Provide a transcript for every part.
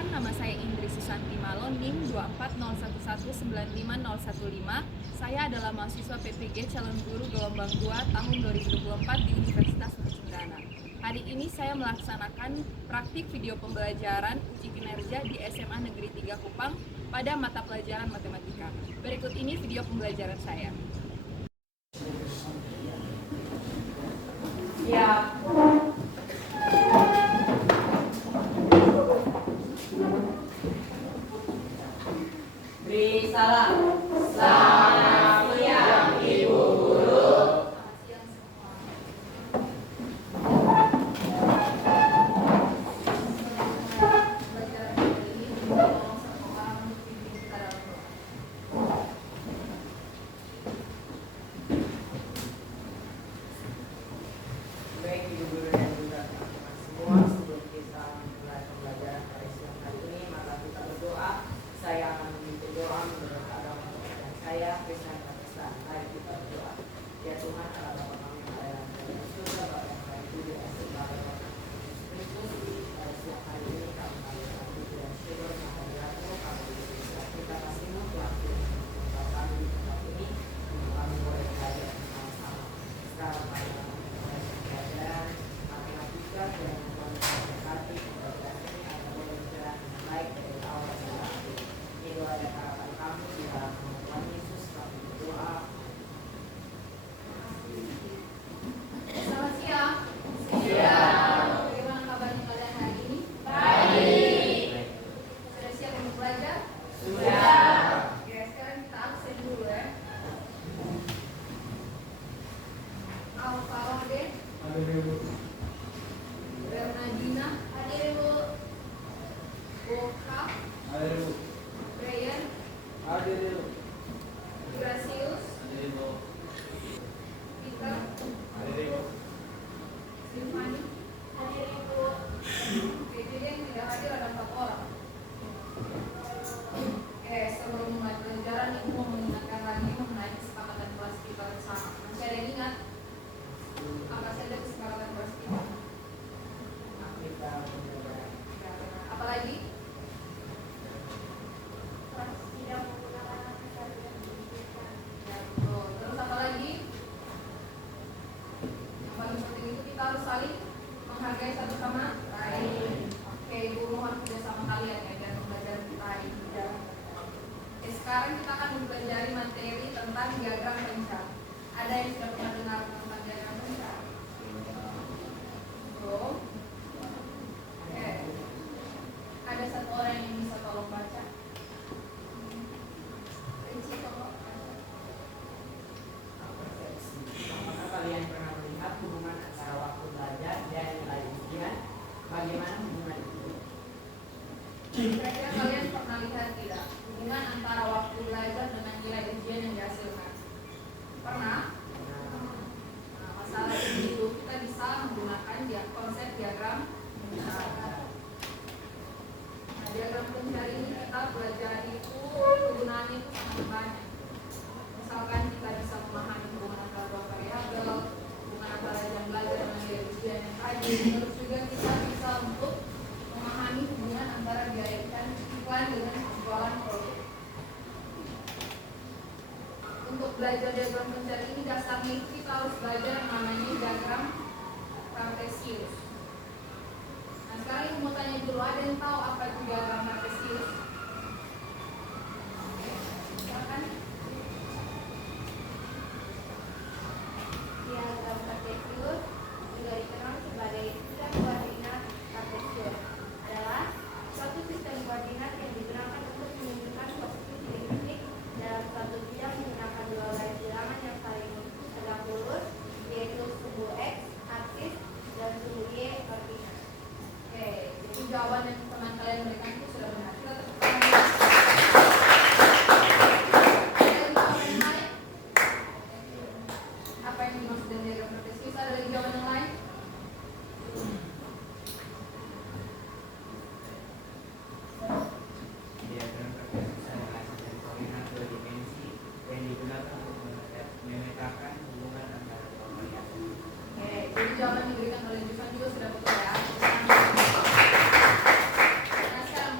Perkenalkan, nama saya Indri Susanti Malon, NIM 240119515. Saya adalah mahasiswa PPG Calon Guru Gelombang 2 tahun 2024 di Universitas Cendana. Hari ini saya melaksanakan praktik video pembelajaran uji kinerja di SMA Negeri 3 Kupang pada mata pelajaran matematika. Berikut ini video pembelajaran saya. Beri salam. Selamat siang, Ibu Guru. Baik, Ibu Guru dan juga teman-teman semua, sebelum kita memulai pembelajaran pada siang hari ini, maka kita berdoa. Saya akan memimpin doa menurut agama dan saya Kristen Protestan. Mari kita berdoa. Ya Tuhan, Allah Bapa kami yang ada dalam surga, Bapa yang baik budi dan segala Bapa Kristus. Pada siang hari ini kami mengucapkan puji dan syukur kehadiratmu, kami bisa kita kasihmu Tuhan Tuhan kami di tempat ini, untuk kami boleh belajar bersama-sama. Sekarang mari kita mulai pembelajaran matematika dan Tuhan memberkati pembelajaran ini agar boleh berjalan dengan baik dari awal sampai akhir. Ini doa dan harapan kami di dalam nama Tuhan Yesus kami berdoa. Selamat siang. Siang. Bagaimana kabarnya kalian hari ini? Baik. Sudah siap untuk belajar? Sudah. Oke, sekarang kita absen dulu ya. Alfarode, Bernardina, hadir Ibu. Boka, Brian, Gracius, Peter, Silvani, hadir Ibu. Oke, jadi yang tidak hadir ada 4 orang. Oke, sebelum mulai pelajaran, Ibu mau mengingatkan lagi mengenai kesepakatan kelas kita bersama. Masih ada yang ingat? Apa saja kesepakatan kelas kita? Kita berdoa. Apa lagi? Tidak menggunakan aplikasi pendidikan. Ya, betul. Terus apa lagi? Yang paling penting itu kita harus saling menghargai satu sama lain. Oke, Ibu mohon kerjasama kalian ya biar pembelajaran kita hari ini berjalan. Oke, sekarang kita akan mempelajari materi tentang diagram pencar. Ada yang sudah pernah dengar tentang diagram pencar? Belum? Oke. Ada satu orang yang bisa tolong baca? Rinci, tolong baca. Apakah kalian pernah melihat hubungan antara waktu belajar dan nilai ujian? Bagaimana hubungan itu? Kira-kira kalian pernah lihat tidak hubungan antara waktu belajar dengan nilai ujian yang dihasilkan? Pernah? Nah, masalah ini itu kita bisa menggunakan konsep diagram pencar. Nah, diagram pencar ini kita pelajari itu penggunaannya itu sangat banyak. Misalkan kita bisa memahami hubungan antara dua variabel, hubungan antara jam belajar dengan nilai ujian yang tadi. Terus juga kita bisa untuk memahami hubungan antara biaya iklan dengan penjualan produk. Untuk belajar diagram pencar ini dasarnya itu kita harus belajar yang namanya diagram kartesius. Nah, sekarang Ibu mau tanya dulu, ada yang tahu apa itu diagram kartesius? Silakan. Diagram kartesius juga dikenal sebagai sistem koordinat kartesius adalah suatu sistem koordinat yang digunakan untuk menunjukkan posisi titik-titik dalam suatu bidang menggunakan dua garis bilangan yang saling tegak lurus, yaitu sumbu X aksis dan sumbu Y koordinat. Oke, jadi jawaban yang teman kalian berikan itu sudah benar. Kita tepuk tangan. Ada lagi jawaban yang lain? Apa yang dimaksud dengan diagram kartesius? Ada lagi jawaban yang lain? Diagram kartesius adalah sistem koordinat dua dimensi yang digunakan untuk memetakan hubungan antara dua variabel. Oke, jadi jawaban yang diberikan oleh Juvan juga sudah betul ya. Nah, sekarang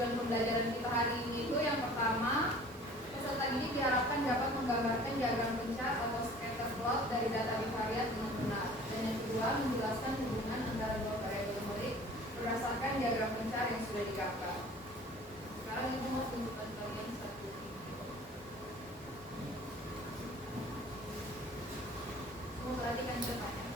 tujuan pembelajaran kita hari ini itu yang pertama, peserta didik diharapkan dapat menggambarkan diagram pencar atau scatter plot dari data bivariat dengan benar. Dan yang kedua, menjelaskan hubungan antara dua variabel numerik berdasarkan diagram pencar yang sudah digambar. Sekarang ibu mau tunjukkan kalian satu video. Semua perhatikan cepat ya.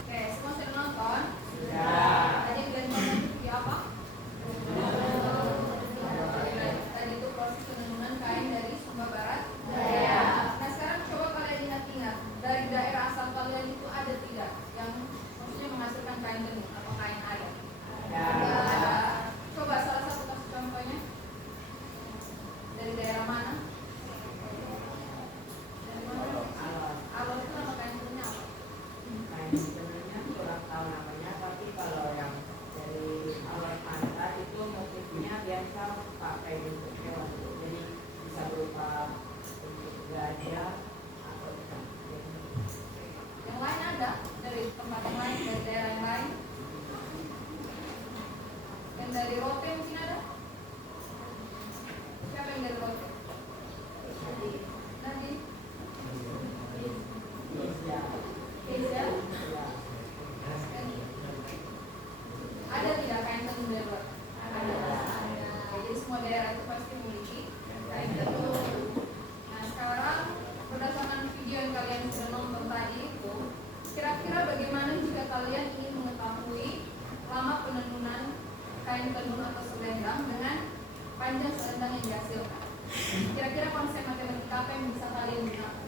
Oke, semua sudah nonton? Tadi kalian nonton video apa? Tadi itu proses penenunan kain dari Sumba Barat Daya. Nah sekarang coba kalian ingat-ingat, dari daerah asal kalian itu ada tidak yang maksudnya menghasilkan kain tenun atau kain adat? Ada. Coba salah satu kasih contohnya. Dari daerah mana? Dari mana? Alor itu nama kain tenunnya apa? Kain sebenarnya kurang tahu namanya, tapi kalau yang dari alat pantat itu motifnya biasa pakai bentuk hewan, jadi bisa berupa bentuk gajah atau ikan. Yang lain ada dari tempat yang lain, dari daerah yang lain. Yang dari Rote mungkin ada? Siapa yang dari Rote? Nanti Kezia? Ada tidak kain tenun dari Rote? Ada. Jadi semua daerah itu pasti memiliki kain tenun. Nah sekarang berdasarkan video yang kalian sudah nonton tadi itu, kira-kira bagaimana jika kalian ingin mengetahui lama penenunan kain tenun atau selendang dengan panjang selendang yang dihasilkan? Kira-kira konsep matematika apa yang bisa kalian gunakan?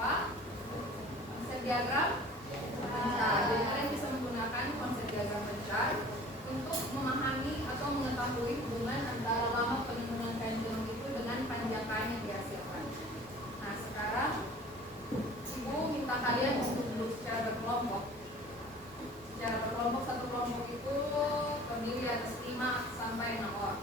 Pak? Konsep diagram? Pencar. Jadi kalian bisa menggunakan konsep diagram pencar untuk memahami atau mengetahui hubungan antara lama penenunan kain tenun itu dengan panjang kain yang dihasilkan. Nah sekarang ibu minta kalian untuk duduk secara berkelompok. Secara berkelompok, satu kelompok itu terdiri atas 5 sampai 6 orang.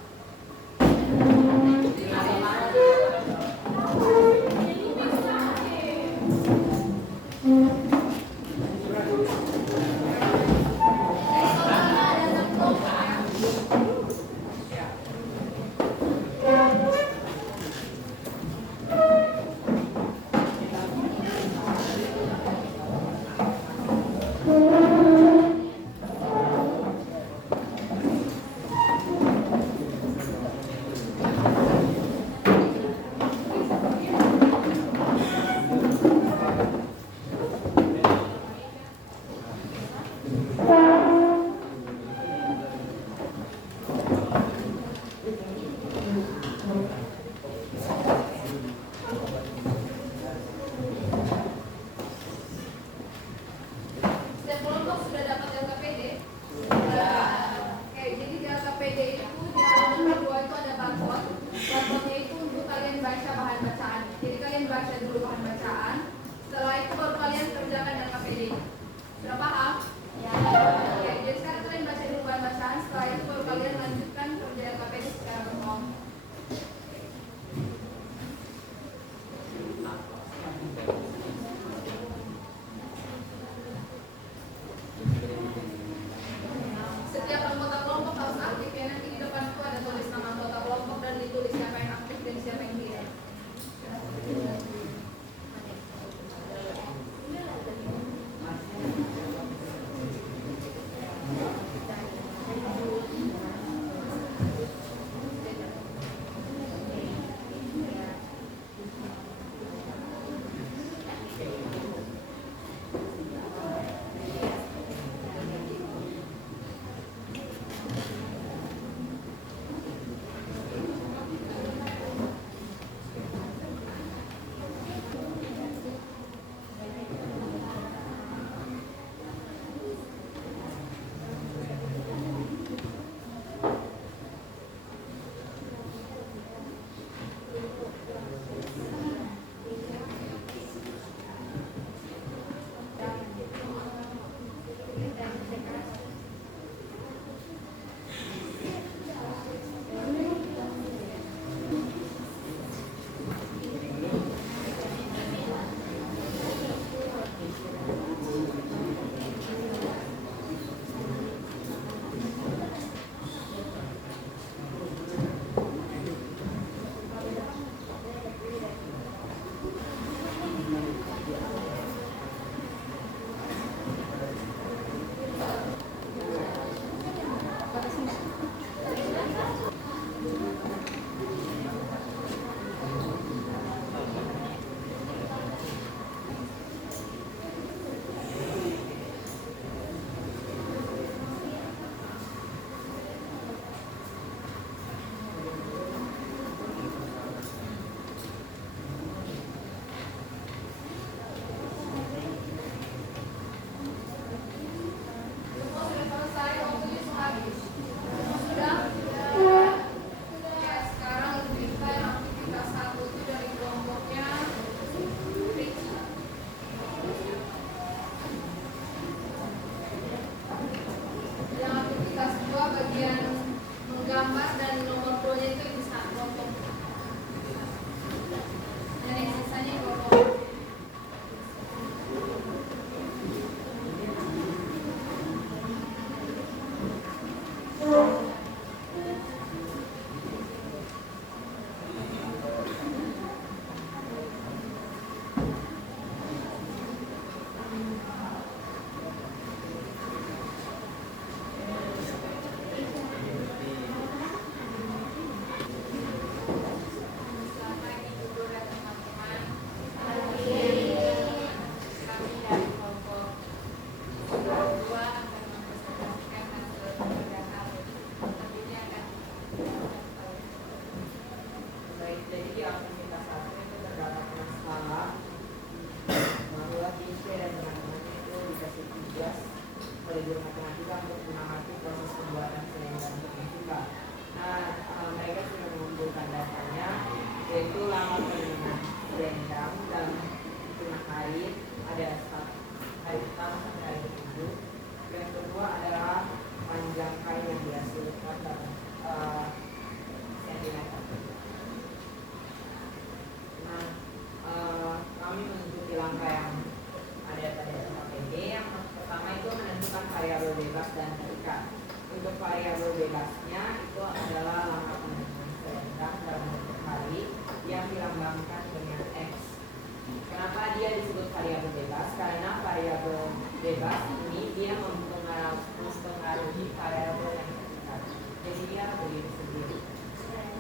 bebas ini dia mempengaruhi variabel yang terikat. Jadi dia berdiri sendiri.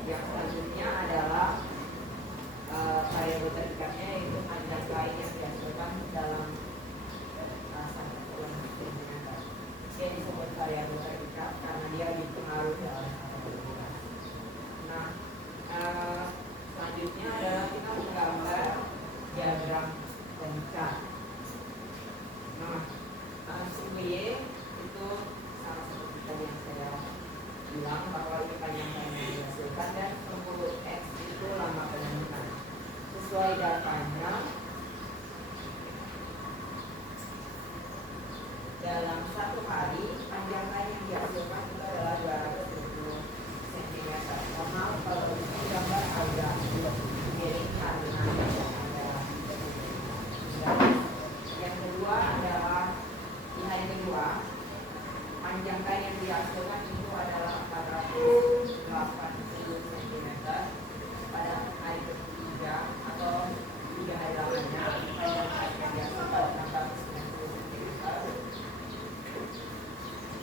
Yang selanjutnya adalah variabel terikatnya yaitu panjang kain yang dihasilkan dalam satu sentimeter. Dia disebut variabel terikat karena dia dipengaruhi oleh variabel. Nah, selanjutnya adalah kita menggambar diagram terikat. Nah, sumbu Y itu sama seperti tadi yang saya bilang bahwa ini panjang kain yang dihasilkan dan sumbu X itu lama penyembuhan. Sesuai datanya dalam satu hari panjang kain yang dihasilkan itu adalah 220 cm. Normal kalau ini gambar agak miring karena ada. Yang kedua adalah di hari kedua panjang kain yang dihasilkan itu adalah 480 cm. Pada hari ketiga atau 3 hari lamanya panjang kain yang dihasilkan 690 cm.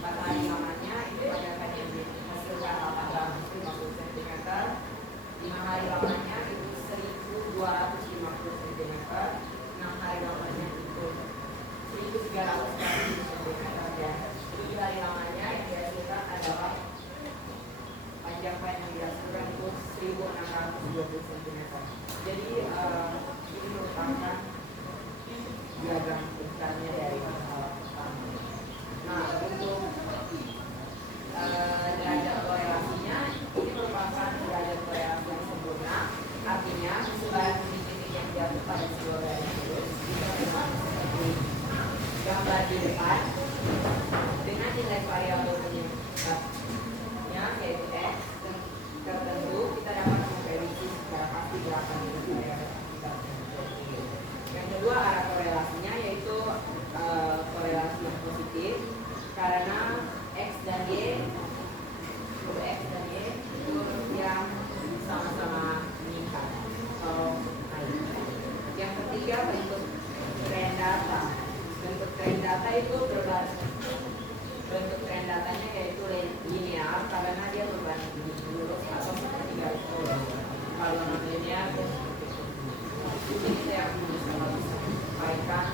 Pada hari lamanya itu panjang kain yang dihasilkan 850 cm. 5 hari lamanya itu 1250 cm. 6 hari lamanya itu 1300 cm dan 7 hari lamanya yang dihasilkan adalah panjang kain yang dihasilkan itu 1620 cm. Jadi ini merupakan diagram besarnya dari masalah pertama. Nah, untuk derajat korelasinya ini merupakan derajat korelasi yang sempurna. Artinya sebaran titik yang jatuh pada sebuah garis lurus jika memang seperti gambar di depan dengan nilai variabel penyebabnya yaitu X tertentu, kita dapat memprediksi secara pasti berapa nilai variabel penyebabnya. Yang kedua arah korelasinya yaitu korelasi yang positif karena X dan Y itu yang sama-sama meningkat atau naik. Yang ketiga bentuk tren data. Bentuk tren data itu bentuk tren datanya yaitu linear karena dia berbanding lurus atau seperti garis lurus. Kalau non linear ini saya bisa sampaikan.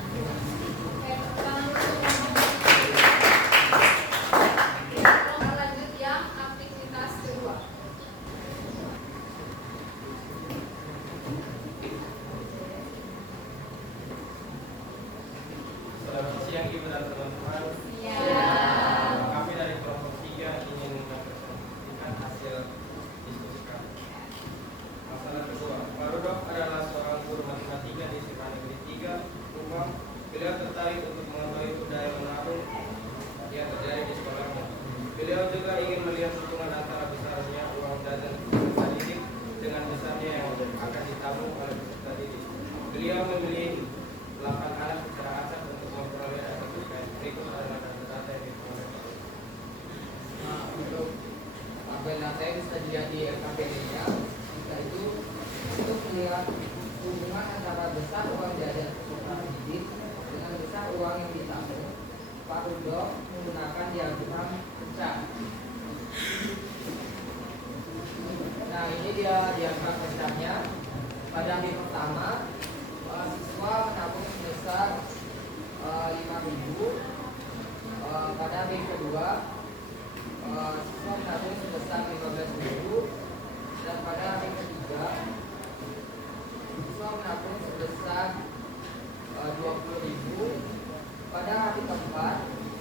Lanjut yang aktivitas kedua. Selamat siang Ibu dan teman-teman. Kami dari kelompok 3 ingin mempresentasikan hasil diskusi kami. Masalah kedua, Pak Rudolf adalah seorang guru matematika di SMA Negeri 3 Kupang. Beliau tertarik untuk mengetahui budaya menabung yang terjadi di sekolahnya. Beliau juga ingin melihat hubungan antara besarnya uang jajan peserta didik dengan besarnya yang akan ditabung oleh peserta didik. Beliau memilih 8 alat secara acak untuk memperoleh data terkait. Berikut adalah data-data yang diperoleh. Nah, untuk tabel data yang bisa dilihat di RKPD-nya, yaitu untuk melihat hubungan antara besar uang jajan peserta didik dengan besar uang yang ditabung. Pak Rudolf menggunakan diagram pecah. Nah, ini dia diagram pecahnya. Pada hari pertama, siswa menabung sebesar 5.000. Pada hari kedua, siswa menabung sebesar 15.000. Dan pada hari ketiga, siswa menabung sebesar 20.000. Pada hari keempat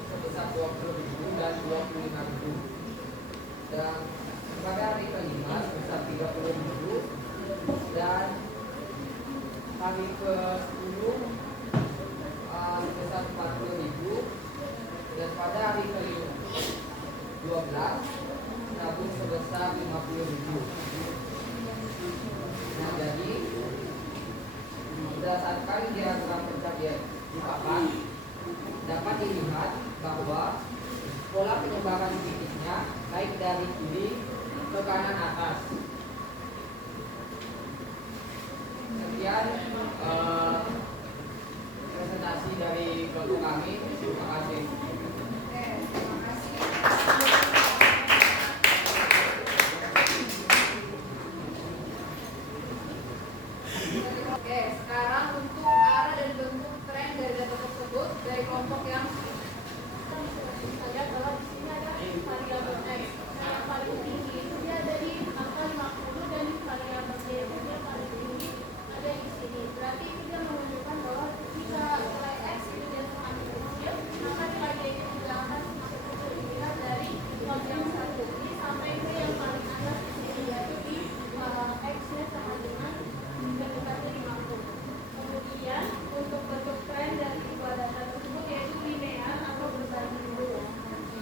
sebesar 20.000 dan 25.000. Dan pada hari kelima sebesar 30.000 dan hari ke-10 sebesar 40.000 dan pada hari ke-12 nabung sebesar 50.000. Nah, jadi berdasarkan diagram pecah di papan dapat dilihat bahwa pola penyebaran titiknya baik dari kiri ke kanan atas. Sekian presentasi dari kelompok kami. Terima kasih. Oke, terima kasih. Oke, sekarang untuk arah dan bentuk tren dari data tersebut dari kelompok yang Ada kalau di sini ada variabel X. Nah, yang paling tinggi itu dia ada di angka 50 dan di variabel Y itu dia paling tinggi ada di sini. Berarti itu dia menunjukkan bahwa jika nilai X itu dia semakin kecil, maka nilai Y nya juga akan semakin kecil. Dilihat dari plot yang satu ini sampai ke yang paling atas di sini, yaitu di X nya sama dengan mendekatnya 50. Kemudian untuk bentuk tren dari dua data tersebut yaitu linear atau berbanding lurus.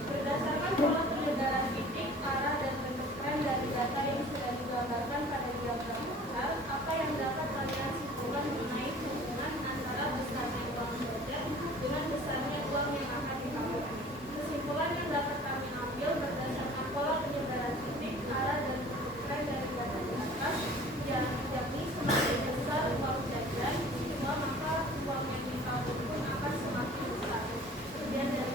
Berdasarkan pola penyebaran titik, arah dan bentuk tren dari data yang sudah digambarkan pada diagram besar, apa yang dapat kalian simpulkan mengenai hubungan antara besarnya uang jajan dengan besarnya uang yang akan dipakai? Kesimpulan yang dapat kami ambil berdasarkan pola penyebaran titik, arah dan bentuk tren dari data di atas, yakni semakin besar uang jajan, maka uang yang ditabung pun akan semakin besar. Kemudian dari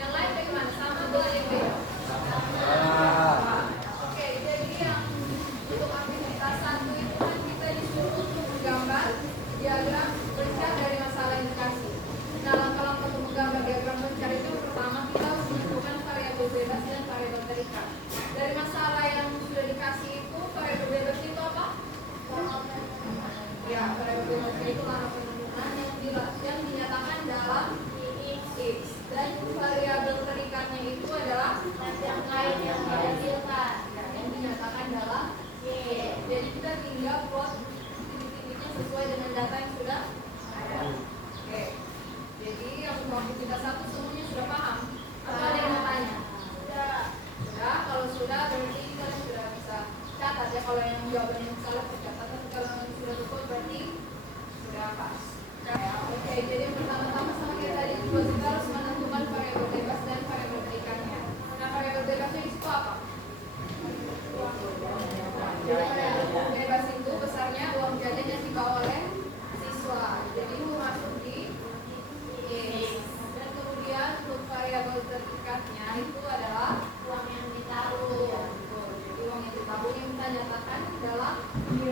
yang lain bagaimana? Sama atau ada yang beda? Oke, jadi yang untuk aktivitas satu itu kan kita disuruh untuk menggambar diagram pencar dari masalah yang dikasih. Nah, langkah-langkah untuk menggambar diagram pencar itu pertama kita harus menentukan variabel bebas dan variabel terikat. Dari masalah yang sudah dikasih itu variabel bebas itu apa? Ya, variabel bebas itu arah penentuan yang dinyatakan dalam X, dan variabel terikatnya itu adalah yang lain yang dihasilkan yang dinyatakan dalam Y. Jadi kita tinggal plot titik-titiknya sesuai dengan data yang sudah ada. Oke. Jadi yang waktu kita satu semuanya sudah paham. Atau ada yang mau tanya? Sudah. Kalau sudah berarti kalian sudah bisa catat ya. Kalau yang jawabannya salah tercatat. Tapi kalau yang sudah betul berarti sudah pas. Oke, jadi yang pertama-tama sama kayak tadi kita harus menentukan variabel bebas dan variabel terikatnya. Nah, variabel bebasnya itu apa? Variabel bebas itu besarnya uang jajan yang dibawa oleh siswa. Jadi itu masuk di X. Dan kemudian untuk variabel terikatnya itu adalah uang yang ditabung. Jadi uang yang ditabung yang kita nyatakan dalam Y.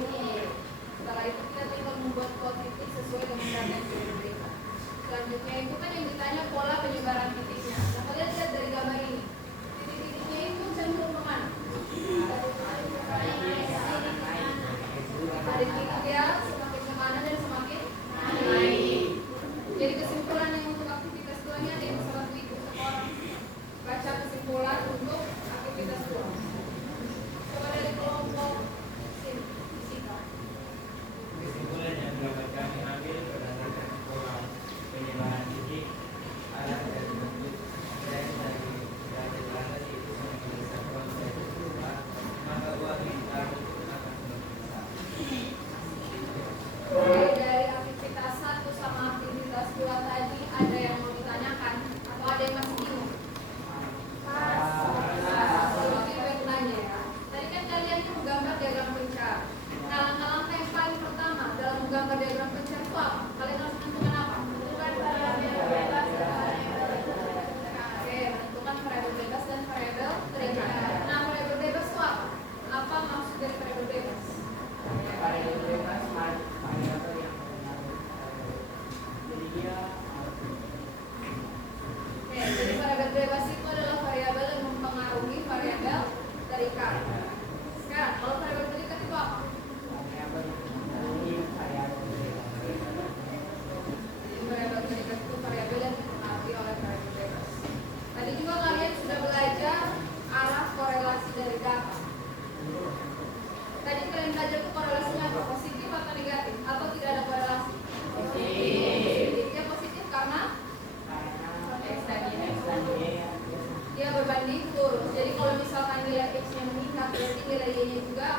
Setelah itu kita tinggal membuat plot titik sesuai dengan data yang sudah diberikan. Selanjutnya itu kan yang ditanya pola penyebaran titiknya. Nah, kalian lihat dari gambar ini. Titik-titiknya itu cenderung kemana? Dari titik dia semakin ke kanan dan semakin naik. Jadi kesimpulan yang untuk aktivitas dua ini ada yang salah itu seorang baca kesimpulan untuk aktivitas dua. Coba dari kelompok sini. Kesimpulan yang dapat kami ambil berdasarkan pola penyebaran titik, arah dan bentuk tren dari data atas itu semakin besar uang jajan berubah, maka uang yang ditabung akan semakin besar. Dari aktivitas 1 sama aktivitas 2 tadi ada yang mau ditanyakan atau ada yang masih bingung? Kalau gitu yang tanya ya. Tadi kan kalian itu menggambar diagram pencar. Nah, langkah-langkah yang paling pertama dalam menggambar diagram pencar itu apa? Kalian harus menentukan apa? Menentukan variabel bebas dan variabel terikat. Oke, menentukan variabel bebas dan variabel terikat. Nah, variabel bebas itu apa? Apa maksud dari variabel bebas? Variabel bebas variabel yang jadi dia Oke, jadi variabel bebas itu adalah variabel yang mempengaruhi variabel terikat. Sekarang, kalau variabel terikat itu apa? variabel ini variabel Jadi variabel terikat itu variabel yang dipengaruhi oleh variabel bebas. Tadi juga kalian sudah belajar arah korelasi dari data. Tadi kalian belajar itu korelasinya apa? Positif atau negatif? Atau tidak ada korelasi? Positif. Dia positif karena X dan Y dia berbanding lurus. Jadi kalau misalkan nilai X-nya meningkat, berarti nilai Y-nya juga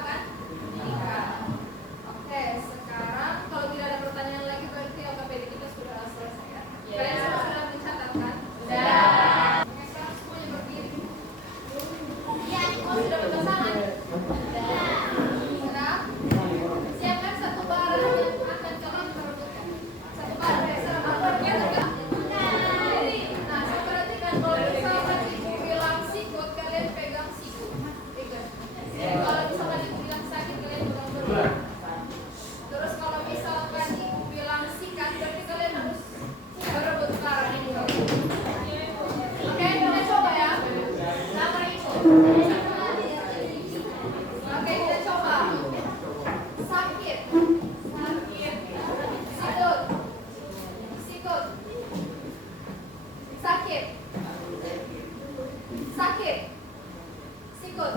Sakit. Sakit. Sikut.